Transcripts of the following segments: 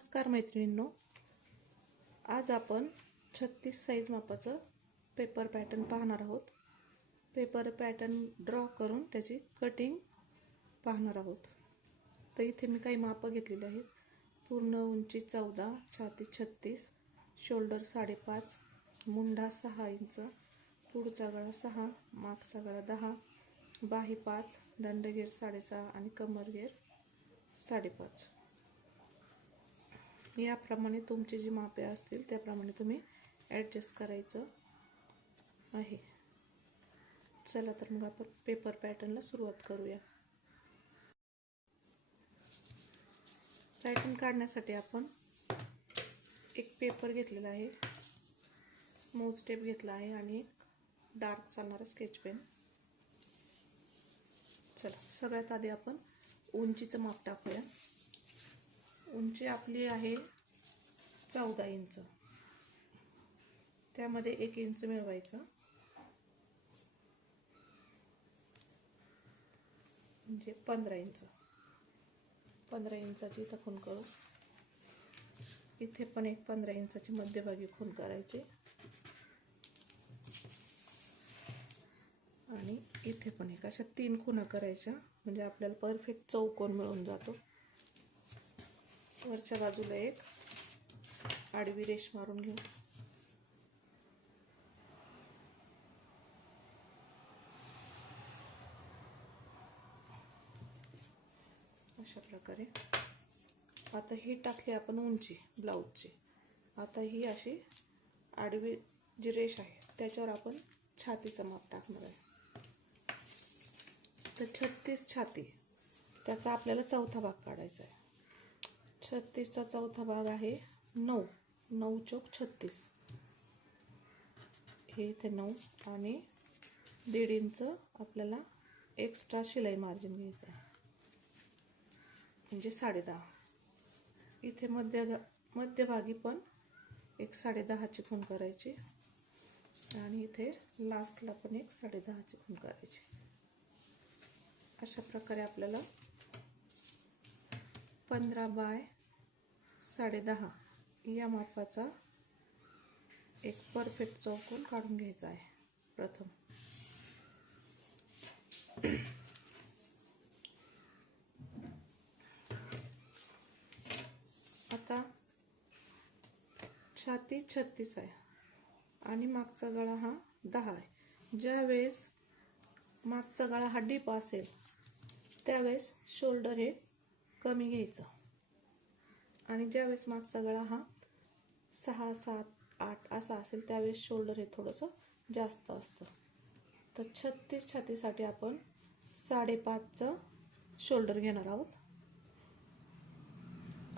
नमस्कार मैत्रिणींनो. आज आपण छत्तीस साईज मापाचं पेपर पॅटर्न पाहणार आहोत. पेपर पॅटर्न ड्रॉ करून त्याची कटिंग पाहणार आहोत. तर इथे मी काही मापं घेतलेली आहेत. पूर्ण उंची चौदा छाती छत्तीस शोल्डर साडेपाच मुंडा सहा इंच पुढचा गळा सहा मागचा गळा दहा बाही पाच दंडगेर साडेसहा आणि कमरगेर साडेपाच. याप्रमाणे तुमची जी मापे असतील त्याप्रमाणे तुम्ही ॲडजस्ट करायचं आहे. चला तर मग आपण पेपर पॅटर्नला सुरुवात करूया. पॅटर्न काढण्यासाठी आपण एक पेपर घेतलेला आहे. मोज स्टेप घेतला आहे आणि एक डार्क चालणारा स्केच पेन चला सगळ्यात आधी आपण उंचीचं माप टाकूया. उंची आपली आहे चौदा इंच. त्यामध्ये एक इंच मिळवायचं. म्हणजे पंधरा इंच. पंधरा इंचाची इथं खून करू इथे पण एक पंधरा इंचाची मध्यभागी खून करायची आणि इथे पण एक अशा तीन खुणा करायच्या. म्हणजे आपल्याला परफेक्ट चौकोन मिळून जातो. वरच्या बाजूला एक. आडवी रेष मारून घेऊ. अशा प्रकारे. आता ही टाकली आपण उंची ब्लाऊजची. आता ही अशी आडवी जी रेष आहे त्याच्यावर आपण छातीचं माप टाकणार आहे. तर छत्तीस छाती त्याचा आपल्याला चौथा भाग काढायचा आहे. छत्तीसचा चौथा भाग आहे नऊ. नऊ चौक छत्तीस. हे इथे नऊ आणि दीड इंच आपल्याला एक्स्ट्रा शिलाई मार्जिन घ्यायचं आहे. म्हणजे साडेदहा इथे मध्य मध्यभागी पण एक साडेदहाची खूण करायची. आणि इथे लास्टला पण एक साडेदहाची खूण करायची. अशा प्रकारे आपल्याला पंधरा बाय साडेदहा या मापाचा एक परफेक्ट चौकोन काढून घ्यायचा आहे. प्रथम. आता छाती छत्तीस आहे आणि मागचा गळा हा दहा आहे. ज्यावेळेस मागचा गळा हा डीप असेल त्यावेळेस शोल्डर हे कमी घ्यायचं. आणि ज्यावेळेस मागचा गळा हा सहा सात आठ असा असेल त्यावेळेस शोल्डर हे थोडंसं जास्त असतं. तर छत्तीस छातीसाठी आपण साडेपाचचं शोल्डर घेणार आहोत.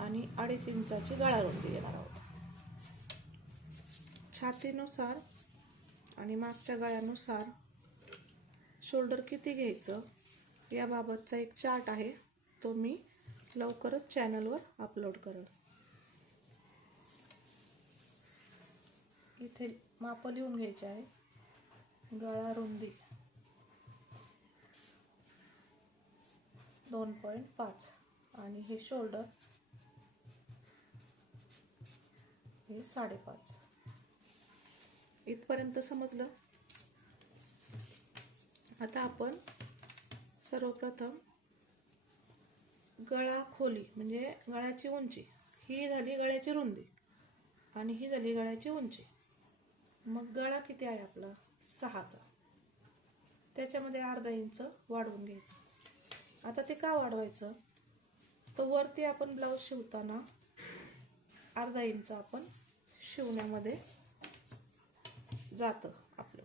आणि अडीच इंचाची गळारुंदी घेणार आहोत. छातीनुसार आणि मागच्या गळ्यानुसार शोल्डर किती घ्यायचं याबाबतचा एक चार्ट आहे. तो मी लवकरच चॅनलवर अपलोड करेल. इथे माप लिहून घ्यायचे आहे. गळा रुंदी. दोन पॉईंट पाच. आणि हे शोल्डर हे साडेपाच. इथपर्यंत समजलं? आता आपण सर्वप्रथम गळा खोली म्हणजे गळ्याची उंची. ही झाली गळ्याची रुंदी आणि ही झाली गळ्याची उंची. मग गळा किती आहे आपला? सहाचा. त्याच्यामध्ये अर्धा इंच वाढवून घ्यायचं. आता ते का वाढवायचं? तर वरती आपण ब्लाऊज शिवताना अर्धा इंच आपण शिवण्यामध्ये जातं आपलं.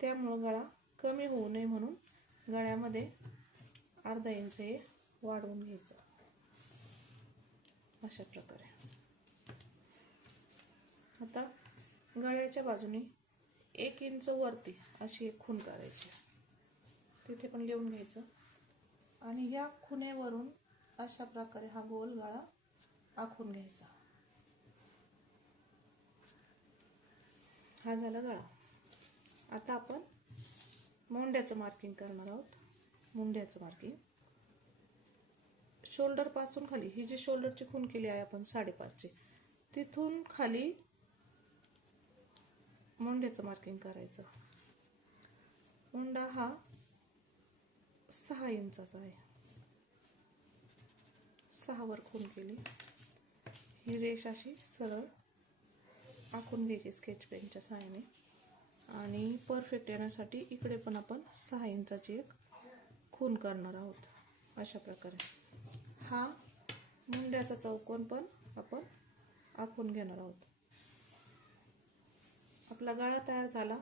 त्यामुळं गळा कमी होऊ नये म्हणून गळ्यामध्ये अर्धा इंच हे वाढवून घ्यायचं. अशा प्रकारे. आता गळ्याच्या बाजूने एक इंच वरती अशी एक खून करायची. तिथे पण लिहून घ्यायचं. आणि ह्या खुणेवरून अशा प्रकारे हा गोल गळा आखून घ्यायचा. हा झाला गळा. आता आपण मुंड्याचं मार्किंग करणार आहोत. मुंड्याचं मार्किंग शोल्डरपासून खाली ही जी शोल्डरची खून केली आहे आपण साडेपाचची तिथून खाली मुंड्याचं मार्किंग करायचं. मुंडा हा सहा इंचाचा आहे. सहावर खून केली. ही रेष अशी सरळ आखून घ्यायची स्केच पेनच्या सहाय्याने. आणि परफेक्ट येण्यासाठी इकडे पण आपण सहा इंचाची एक खून करणार आहोत. अशा प्रकारे. हा मुंड्याचा चौकोन पण आपण आखून घेणार आहोत. आपला गळा तयार झाला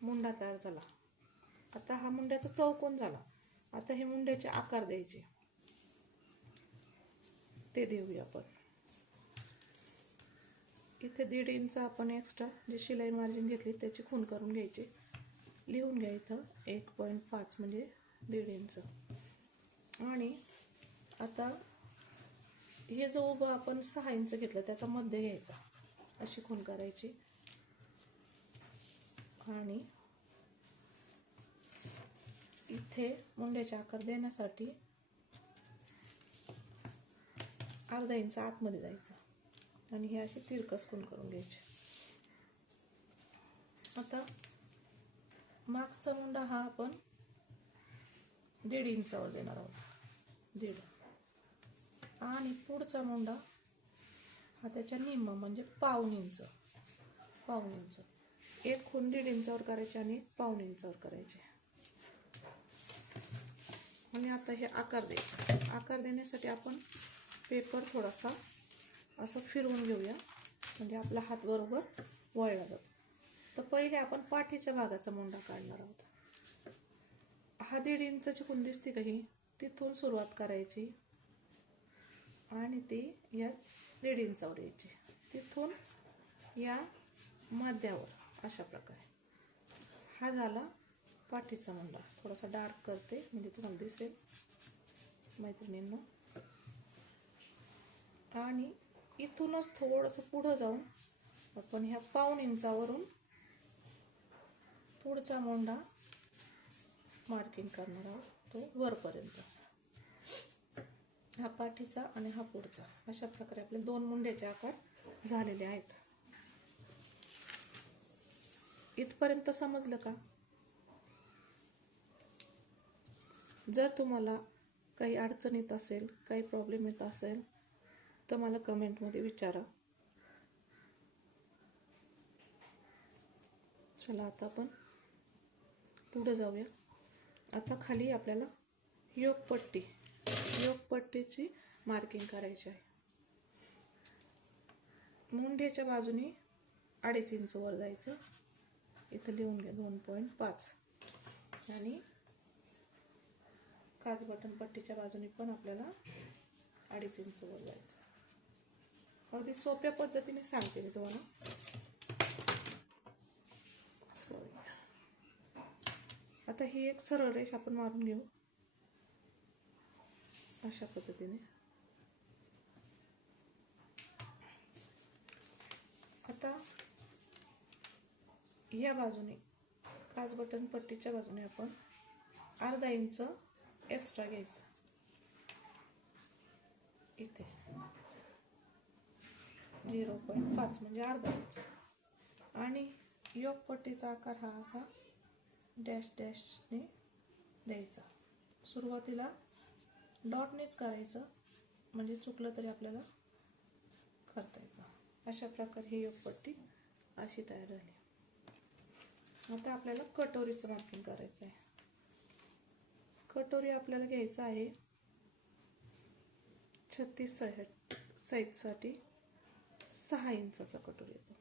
मुंडा तयार झाला. आता हा मुंड्याचा चौकोन झाला. आता हे मुंड्याचे आकार द्यायचे. ते देऊया आपण. इथे दीड इंच आपण एक्स्ट्रा जे शिलाई मार्जिन घेतली त्याची खून करून घ्यायची. लिहून घ्या इथं एक पॉईंट पाच म्हणजे दीड इंच. आणि आता हे जो उभं आपण सहा इंच घेतलं त्याचा मध्य घ्यायचा. अशी खून करायची. आणि इथे मुंड्याचे आकार देण्यासाठी अर्धा इंच आतमध्ये जायचं. आणि हे अशी तिरकस खून करून घ्यायची. आता मागचा मुंडा हा आपण दीड इंचावर देणार आहोत. दीड. आणि पुढचा मुंडा हा त्याच्या निम्म म्हणजे पाऊन इंच पाऊन इंच एक खून दीड इंचावर करायचे आणि एक पाऊन इंचावर करायचे. आणि आता हे आकार द्यायचे. आकार देण्यासाठी आपण पेपर थोडासा असं फिरवून घेऊया. म्हणजे आपला हात बरोबर वळला जातो. तर पहिले आपण पाठीच्या भागाचा मुंडा काढणार आहोत. हा दीड इंचाची कुंडी दिसते का ही? तिथून सुरुवात करायची. आणि ती या दीड इंचावर यायची. तिथून या मध्यावर अशा प्रकारे. हा झाला पाठीचा मुंडा. थोडासा डार्क करते म्हणजे तुम्हाला दिसेल. मैत्रिणींनो. आणि इथूनच थोडंसं पुढं जाऊन आपण ह्या पाऊन इंचावरून पुढचा मोंडा मार्किंग करणार आहोत. तो वरपर्यंत. हा पाठीचा आणि हा पुढचा. अशा प्रकारे आपले दोन मुंड्याचे आकार झालेले आहेत. इथपर्यंत समजलं का? जर तुम्हाला काही अडचण येत असेल काही प्रॉब्लेम येत असेल तर मला कमेंटमध्ये विचारा. चला आता आपण पुढे जाऊया. आता खाली आपल्याला योगपट्टी. योगपट्टीची मार्किंग करायची आहे. मुंढ्याच्या बाजूने अडीच इंच वर जायचं. इथं लिहून घ्या दोन पॉईंट पाच. आणि काच बटन पट्टीच्या बाजूने पण आपल्याला अडीच इंच वर जायचं. अगदी सोप्या पद्धतीने सांगते मी तुम्हाला. सॉरी आता ही एक सरळ रेष आपण मारून घेऊ. अशा पद्धतीने. आता या बाजूने काच बटन पट्टीच्या बाजूने आपण अर्धा इंच एक्स्ट्रा घ्यायचं. इथे. झिरो पॉईंट पाच म्हणजे अर्धा इंच. आणि योग पट्टीचा आकार हा असा डॅश डॅशने द्यायचा. सुरुवातीला डॉटनेच करायचं म्हणजे चुकलं तरी आपल्याला करता येतं. अशा प्रकारे ही योगपट्टी अशी तयार झाली. आता आपल्याला कटोरीचं मार्किंग करायचं आहे कटोरी आपल्याला घ्यायचं आहे छत्तीस साईड साईजसाठी सहा इंचाचा कटोरी येतो.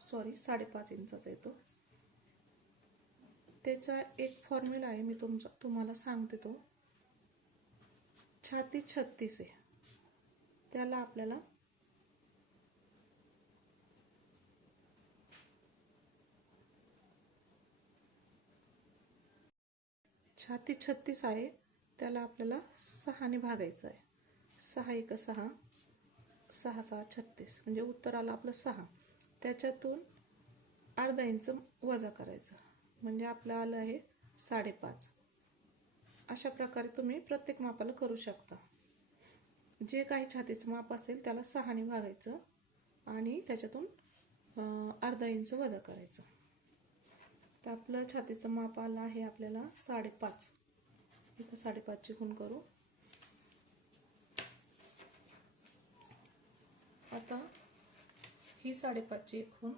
सॉरी साडेपाच इंचाचा येतो. त्याचा एक फॉर्म्युला आहे मी तुमचा तुम्हाला सांगते तो. छाती छत्तीस आहे. त्याला आपल्याला छाती छत्तीस आहे. त्याला आपल्याला सहाने भागायचं आहे. सहा एक सहा सहा सहा छत्तीस. म्हणजे उत्तर आलं आपलं सहा. त्याच्यातून अर्धा इंच वजा करायचं. म्हणजे आपलं आलं आहे साडेपाच. अशा प्रकारे तुम्ही प्रत्येक मापाला करू शकता. जे काही छातीचं माप असेल त्याला सहाने भागायचं आणि त्याच्यातून अर्धा इंच वजा करायचं. तर आपलं छातीचं माप आलं आहे आपल्याला साडेपाच. इथं साडेपाचची खूण करू. आता ही साडेपाचची एक खूण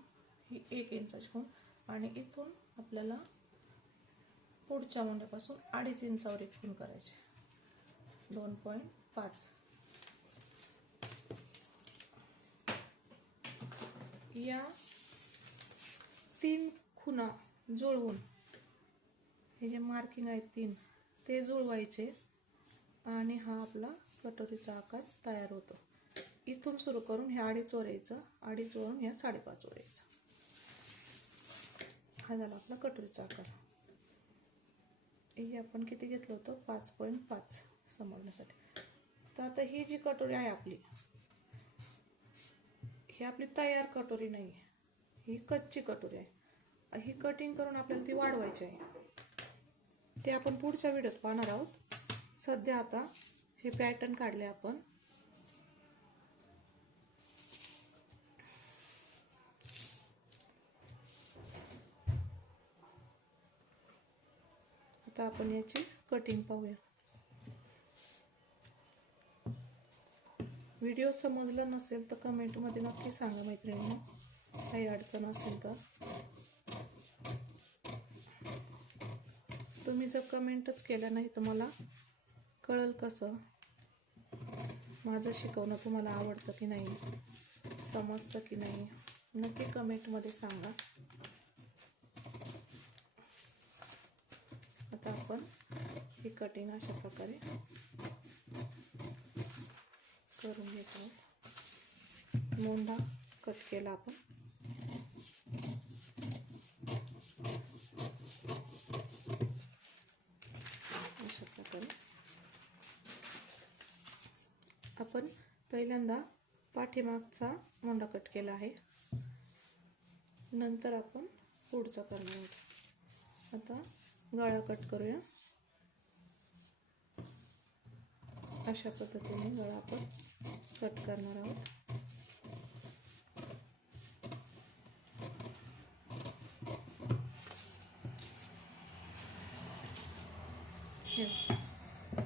ही एक इंचाची खूण आणि इथून आपल्याला पुढच्या मुंड्यापासून अडीच इंचावर एक करायचे. दोन पॉईंट पाच. या तीन खुणा जुळवून हे जे मार्किंग आहेत तीन ते जुळवायचे आणि हा आपला कटोरीचा आकार तयार होतो. इथून सुरू करून ह्या अडीच वर यायचं अडीच वरून ह्या साडेपाच वर यायचं. हा झाला आपला कटोरीचा आकार. हे आपण किती घेतलं होतं? पाच पॉईंट पाच समजण्यासाठी. तर आता ही जी कटोरी आहे आपली ही आपली तयार कटोरी नाही आहे. ही कच्ची कटोरी आहे. ही कटिंग करून आपल्याला ती वाढवायची आहे. ते आपण पुढच्या व्हिडिओत पाहणार आहोत. सध्या आता हे पॅटर्न काढले आपण. आता आपण याची कटिंग पाहूया. व्हिडिओ समजला नसेल तर कमेंटमध्ये नक्की सांगा मैत्रिणींनो. काही अडचण असेल तर. तुम्ही जर कमेंटच केलं नाही तर मला कळल कसं? माझं शिकवणं तुम्हाला आवडतं की नाही? समजतं की नाही? नक्की कमेंटमध्ये सांगा. आता आपण ही कटिंग अशा प्रकारे करून घेतो मोंढा कट केला आपण. अशा प्रकारे. आपण पहिल्यांदा पाठीमागचा मोंढा कट केला आहे. नंतर आपण पुढचा करणार आहोत आता गळा कट करूया. अशा पद्धतीने गळा आपण कट करणार आहोत.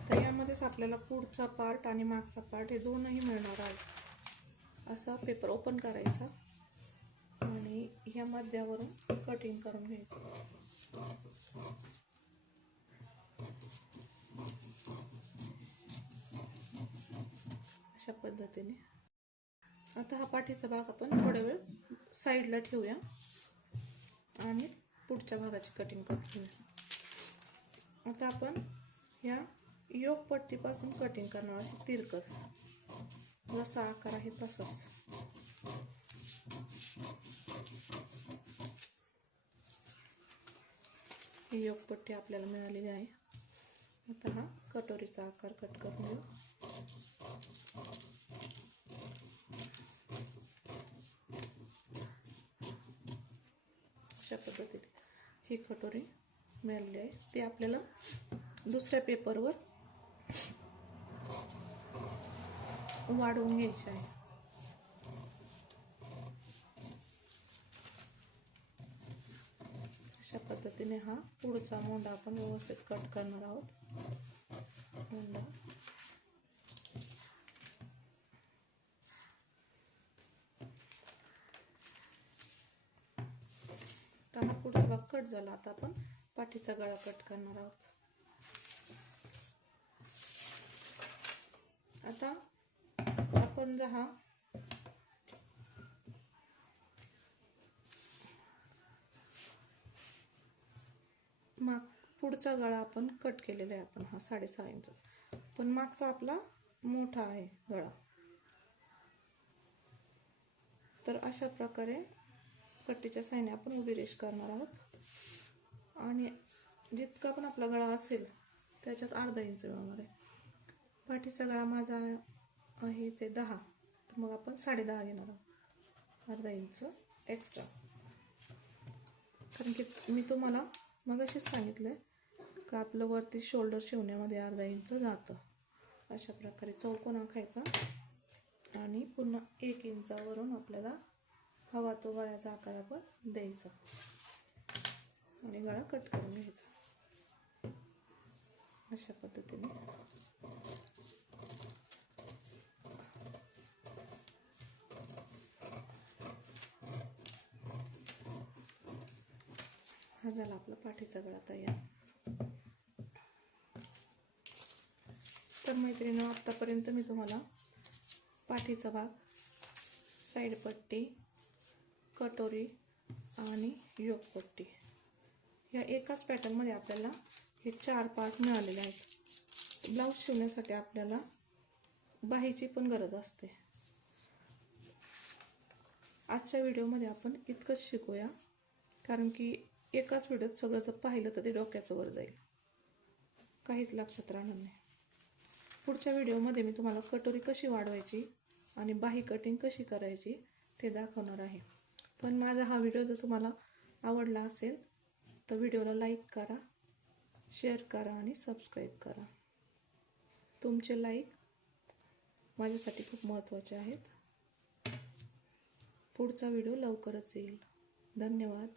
तर यामध्येच आपल्याला पुढचा पार्ट आणि मागचा पार्ट हे दोनही मिळणार आहे असा पेपर ओपन करायचा. आणि ह्या मध्यावरून कटिंग करून घ्यायचं. अशा पद्धतीने. आता हा पाठीचा भाग आपण थोडा वेळ साईडला ठेवूया. आणि पुढच्या भागाची कटिंग करून घेऊया आता आपण या योग पट्टीपासून कटिंग करणार अशी तिरकस. जसा आकार आहे तसाच. ही योगपट्टी आपल्याला मिळालेली आहे. आता हा कटोरीचा आकार कट करून घेऊ. अशा पद्धतीने ही कटोरी मिळालेली आहे. ती आपल्याला दुसऱ्या पेपरवर वाढवून घ्यायची आहे. अशा पद्धतीने हा पुढचा मोंडा आपण व्यवस्थित कट करणार आहोत. मोंडा तर हा पुढचा भाग कट झाला. आता आपण पाठीचा गळा कट करणार आहोत. आता आपण जो हा माग पुढचा गळा आपण कट केलेला आहे आपण हा साडेसहा इंच पण मागचा आपला मोठा आहे गळा. तर अशा प्रकारे पट्टीच्या साईने आपण उभी रेष करणार आहोत. आणि जितका पण आपला गळा असेल त्याच्यात अर्धा इंच मिळणार आहे. पाठीचा गळा माझा आहे ते दहा. तर मग आपण साडे दहा घेणार आहोत. अर्धा इंच एक्स्ट्रा कारण की मी तुम्हाला मग अशीच सांगितलं का आपलं वरती शोल्डर शिवण्यामध्ये अर्धा इंच जातं. अशा प्रकारे चौकोन आखायचा. आणि पुन्हा एक इंचावरून आपल्याला हवा तो गळ्याचा आकार आपण द्यायचा. आणि गळा कट करून घ्यायचा. अशा पद्धतीने. हा झाला आपला पाठीचा गळा तयार. तर मैत्रिणी आत्तापर्यंत मी तुम्हाला पाठीचा भाग साईडपट्टी कटोरी आणि योगपट्टी ह्या एकाच पॅटर्नमध्ये आपल्याला हे चार पार्ट मिळालेले आहेत. ब्लाऊज शिवण्यासाठी आपल्याला बाहीची पण गरज असते. आजच्या व्हिडिओमध्ये आपण इतकंच शिकूया कारण की एकाच व्हिडिओत सगळं जर पाहिलं तर ते डोक्याचं वर जाईल. काहीच लक्षात राहणार नाही. पुढच्या व्हिडिओमध्ये मी तुम्हाला कटोरी कशी वाढवायची आणि बाही कटिंग कशी करायची ते दाखवणार आहे. पण माझा हा व्हिडिओ जर तुम्हाला आवडला असेल तर व्हिडिओला लाईक करा शेअर करा आणि सबस्क्राईब करा. तुमचे लाईक माझ्यासाठी खूप महत्त्वाचे आहेत. पुढचा व्हिडिओ लवकरच येईल. धन्यवाद.